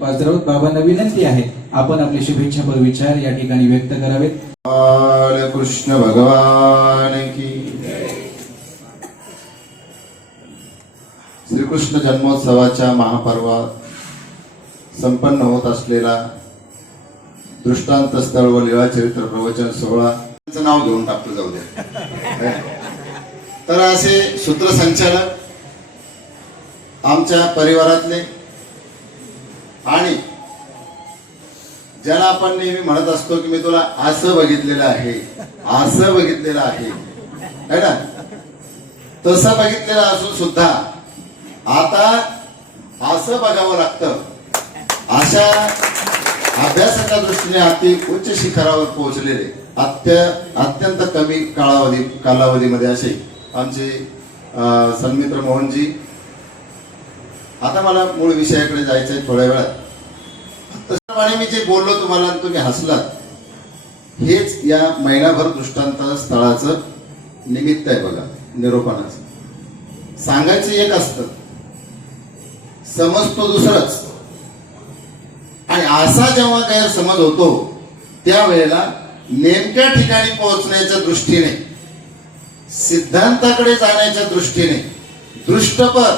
राऊत बाबांना विनंती आहे. आपण आपले शुभेच्छापर विचार या ठिकाणी व्यक्त करावेत. कृष्ण भगवान की श्रीकृष्ण जन्मोत्सवाच्या महापर्वात संपन्न होत असलेला दृष्टांत स्थळ व लीळा चरित्र प्रवचन सोहळा त्यांचं नाव घेऊन टाकलं जाऊ द्या. तर असे सूत्रसंचालक आमच्या परिवारातले आणि ज्याला आपण नेहमी म्हणत असतो की मी तुला असं बघितलेलं आहे असं बघितलेलं आहे है ना? तसं बघितलेलं असून सुद्धा आता असं बघावं लागतं. अशा अभ्यासाच्या दृष्टीने अति उच्च शिखरावर पोहोचलेले अत्य अत्यंत कमी कालावधी कालावधीमध्ये असे आमचे सन्मित्र मोहनजी आता मला मूळ विषयाकडे जायचंय थोड्या वेळात. त्याप्रमाणे मी जे बोललो तुम्हाला तुम्ही हसलात हेच या महिनाभर दृष्टांत स्थळाचं निमित्त आहे बघा निरोपणाचं. सांगायचं एक असतं समजतो दुसरंच. आणि असा जेव्हा गैरसमज होतो त्यावेळेला नेमक्या ठिकाणी पोहोचण्याच्या दृष्टीने सिद्धांताकडे जाण्याच्या दृष्टीने दृष्टपर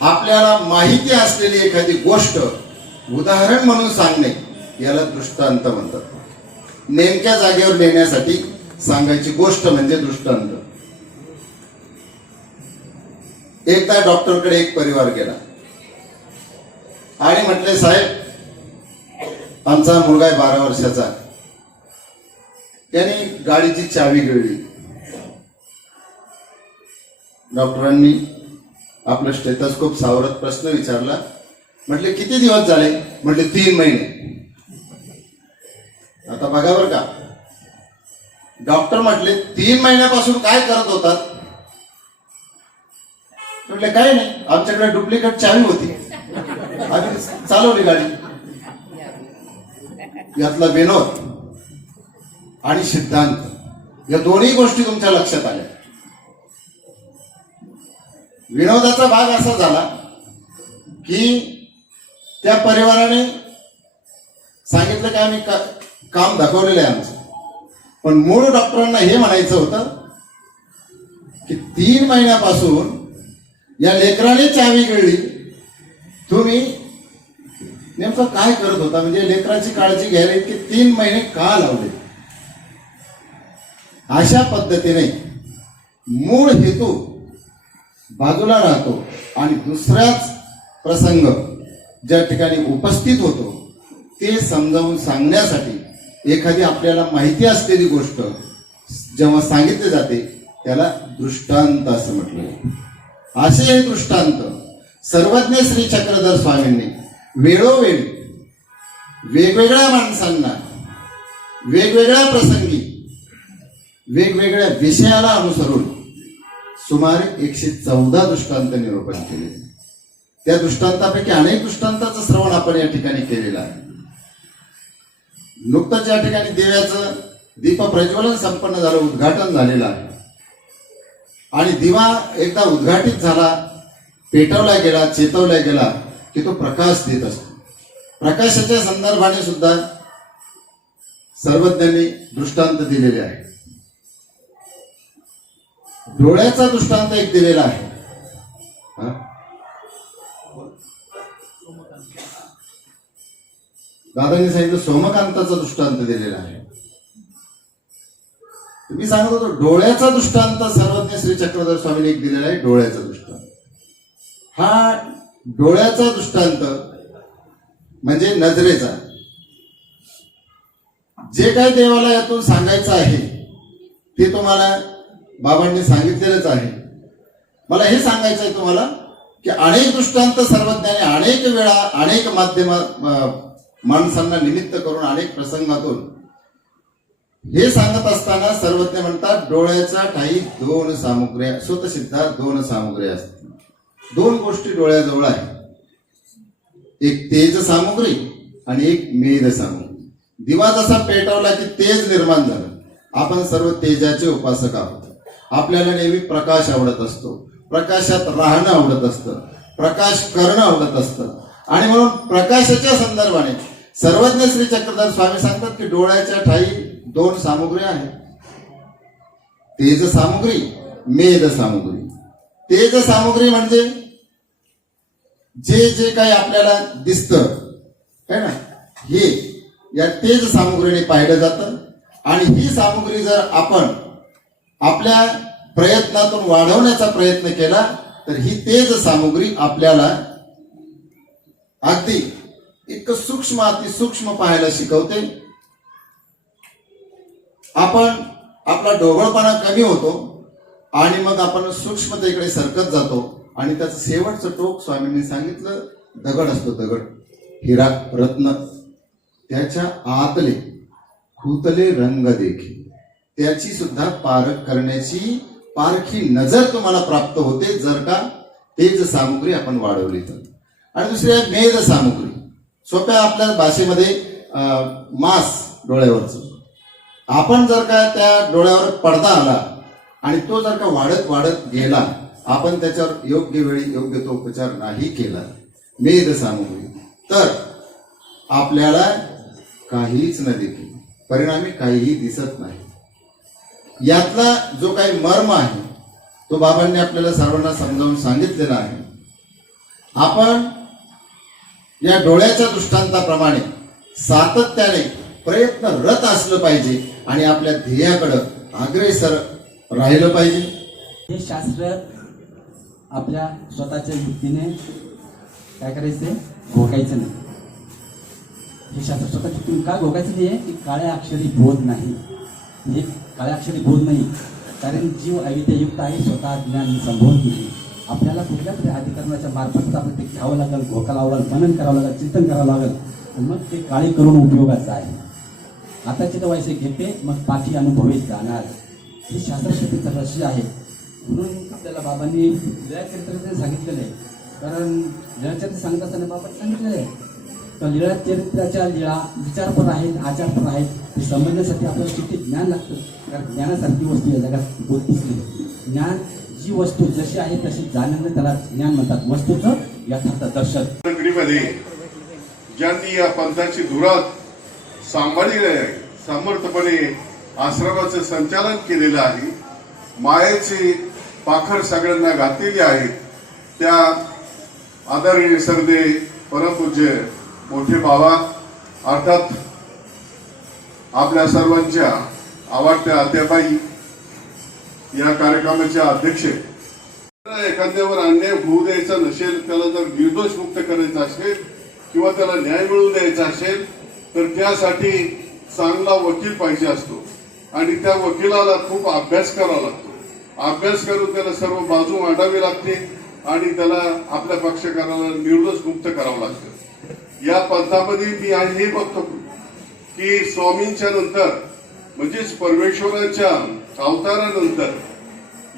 आपल्याला माहिती असलेली एखादी गोष्ट उदाहरण म्हणून सांगणे याला दृष्टांत म्हणतात. नेमक्या जागेवर नेण्यासाठी सांगायची गोष्ट म्हणजे दृष्टांत. एकदा डॉक्टरकडे एक परिवार गेला. आणि म्हटले साहेब आमचा मुलगा आहे बारा वर्षाचा. त्याने गाडीची चावी गिळली. डॉक्टरांनी आपलं स्टेथोस्कोप सावरत प्रश्न विचारला. म्हटले किती दिवस झाले? म्हटले तीन महिने. आता बघा बरं का. डॉक्टर म्हटले तीन महिन्यापासून काय करत होतात म्हटले काय नाही. आमच्याकडे डुप्लिकेट चावी होती. आम्ही चालवली गाडी. यातला विनोद आणि सिद्धांत. या दोन्ही गोष्टी तुमच्या लक्षात आल्या. विनोदाचा भाग असा झाला की त्या परिवाराने सांगितलं की आम्ही का, काम दाखवलेलं आहे आमचं. पण मूळ डॉक्टरांना हे म्हणायचं होतं की तीन महिन्यापासून या लेकराने चावी गिळली. तुम्ही नेमकं काय करत होता? म्हणजे लेकराची काळजी घ्यायला की तीन महिने का लावले? अशा पद्धतीने मूळ हेतू बाजूला राहतो आणि दुसराच प्रसंग ज्या ठिकाणी उपस्थित होतो ते समजावून सांगण्यासाठी एखादी आपल्याला माहिती असलेली गोष्ट जेव्हा सांगितली जाते त्याला दृष्टांत असं म्हटलं असे हे दृष्टांत सर्वज्ञ श्री चक्रधर स्वामींनी वेळोवेळी वेगवेगळ्या माणसांना वेगवेगळ्या प्रसंगी वेगवेगळ्या विषयाला अनुसरून सुमारे एकशे चौदा दृष्टांत निरूपण केले. त्या दृष्टांतापैकी अनेक दृष्टांताचं श्रवण आपण या ठिकाणी केलेलं आहे. नुकतंच या ठिकाणी दिव्याचं दीप प्रज्वलन संपन्न झालं उद्घाटन झालेलं आहे. आणि दिवा एकदा उद्घाटित झाला पेटवला गेला चेतवला गेला की तो प्रकाश देत असतो. प्रकाशाच्या संदर्भाने सुद्धा सर्वज्ञांनी दृष्टांत दिलेले आहे डोळ्याचा दृष्टांत एक दिलेला आहे. दादांनी सांगितलं सोमकांताचा दृष्टांत दिलेला आहे. मी सांगत होतो डोळ्याचा दृष्टांत सर्वज्ञ श्री चक्रधर स्वामीने एक दिलेला आहे डोळ्याचा दृष्टांत. हा डोळ्याचा दृष्टांत म्हणजे नजरेचा. जे काय देवाला यातून सांगायचं आहे ते तुम्हाला बाबांनी सांगितलेलंच आहे. मला हे सांगायचं आहे तुम्हाला की अनेक दृष्टांत सर्वज्ञाने अनेक वेळा अनेक माध्यम माणसांना निमित्त करून अनेक प्रसंगातून हे सांगत असताना सर्वज्ञ म्हणतात डोळ्याचा ठाई दोन सामुग्र्या स्वतःसिद्धा दोन सामुग्र्या असतात दोन गोष्टी डोळ्याजवळ आहे एक तेज सामुग्री आणि एक मेद सामुग्री. दिवा जसा पेटवला की तेज निर्माण झालं. आपण सर्व तेजाचे उपासक आहोत. आपल्याला नेहमी प्रकाश आवडत असतो. प्रकाशात राहणं आवडत असतं. प्रकाश करणं आवडत असतं. आणि म्हणून प्रकाशाच्या संदर्भाने सर्वज्ञ श्री चक्रधर स्वामी सांगतात की डोळ्याच्या ठाई दोन सामुग्री आहेत. तेज सामुग्री मेद सामुग्री. तेज सामुग्री म्हणजे जे जे काही आपल्याला दिसतं है ना? हे या तेज सामुग्रीने पाहिलं जातं. आणि ही सामुग्री जर आपण आपल्या प्रयत्नातून वाढवण्याचा प्रयत्न केला तर ही तेज सामुग्री आपल्याला अगदी इतकं सूक्ष्म अतिसूक्ष्म पाहायला शिकवते. आपण आपला ढोबळपणा कमी होतो आणि मग आपण सूक्ष्मतेकडे सरकत जातो आणि त्याचं शेवटचं टोक स्वामींनी सांगितलं दगड असतो दगड. हिरा रत्न त्याच्या आतले खुतले रंग देखील. त्याची सुद्धा पारख करण्याची पारखी नजर तुम्हाला प्राप्त होते जर का तेज सामुग्री आपण वाढवली तर. आणि दुसरी आहे मेध सामुग्री. सोप्या आपल्या भाषेमध्ये मास डोळ्यावरचं. आपण जर का त्या डोळ्यावर पडदा आला आणि तो जर का वाढत वाढत गेला आपण त्याच्यावर योग्य वेळी योग्य तो उपचार नाही केला. मेध सामुग्री. तर आपल्याला काहीच न देखील परिणामी काहीही दिसत नाही. यातला जो काही मर्म आहे तो बाबांनी आपल्याला सर्वांना समजावून सांगितलेला आहे. आपण या डोळ्याच्या दृष्टांताप्रमाणे सातत्याने प्रयत्नरत असलं पाहिजे आणि आपल्या ध्येयाकडं अग्रेसर राहिलं पाहिजे. हे शास्त्र आपल्या स्वतःच्या युक्तीने काय करायचं? घोकायचं नाही. हे शास्त्र स्वतःच्या युक्तीने का घोकायचं नाही की काळ्या अक्षरी बोध नाही. हे काळ्या अक्षरी नाही. कारण जीव अविद्यायुक्त आहे स्वतः ज्ञान संभवत नाही आपल्याला कुठल्या तरी अधिकरणाच्या मार्फतच आपण ते घ्यावं लागेल घोका लावावं लागेल मनन करावं लागेल चिंतन करावं लागेल. आणि मग ते काळी करून उपयोगाचं आहे. आताचे तर वैसे घेते मग पाठी अनुभवीत जाणार. ही शास्त्रशक्तीचं रहस्य आहे. म्हणून आपल्याला बाबांनी लीळाचरित्राचे सांगितलेलं आहे. कारण लीळाचरित्र सांगत असताना बाबांनी सांगितलेलं आहे. तर लीळाचरित्राच्या विचार विचारपर आहेत आचारपर आहेत ते समजण्यासाठी आपल्याला किती ज्ञान लागतं. कारण ज्ञानासारखी वस्तू या जगात बोलतीच नाही. ज्ञान जी वस्तू जशी आहे तशी जाणणं त्याला ज्ञान म्हणतात. वस्तूचं यथार्थ दर्शन. नगरीमध्ये ज्यांनी या पंथाची धुरात सांभाळलेली आहे समर्थपणे आश्रमाचं संचालन केलेलं आहे मायेचे पाखर सगळ्यांना घातलेली आहेत त्या आदरणीय सरदे परमपूज्य मोठे बाबा अर्थात आपल्या सर्वांच्या आवडत्या आत्याबाई या कार्यक्रमाच्या अध्यक्ष. एखाद्यावर अन्याय होऊ द्यायचा नसेल त्याला जर निर्दोष मुक्त करायचा असेल किंवा त्याला न्याय मिळवून द्यायचा असेल तर त्यासाठी चांगला वकील पाहिजे असतो. आणि त्या वकिलाला खूप अभ्यास करावा लागतो. अभ्यास करून त्याला सर्व बाजू मांडावी लागते आणि त्याला आपल्या पक्षकाराला निर्दोष मुक्त करावं लागतं. या पंथामध्ये मी आज हे बघतो की स्वामींच्या नंतर म्हणजेच परमेश्वराच्या अवतारानंतर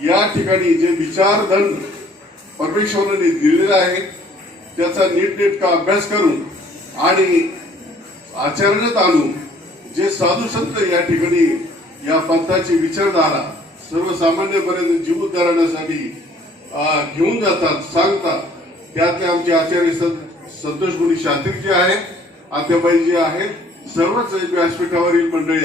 या ठिकाणी जे विचारधन परमेश्वराने दिलेलं आहे त्याचा नीटनेटका अभ्यास करून आणि आचरणात आणून जे साधू संत या ठिकाणी या पंथाची विचारधारा सर्वसामान्यपर्यंत जीवोद्धारणासाठी करण्यासाठी घेऊन जातात सांगतात. त्यातले आमचे आचार्य संत- संतोष मुनी शास्त्री जे आहेत आत्याबाई जे आहेत सर्वच व्यासपीठावरील मंडळी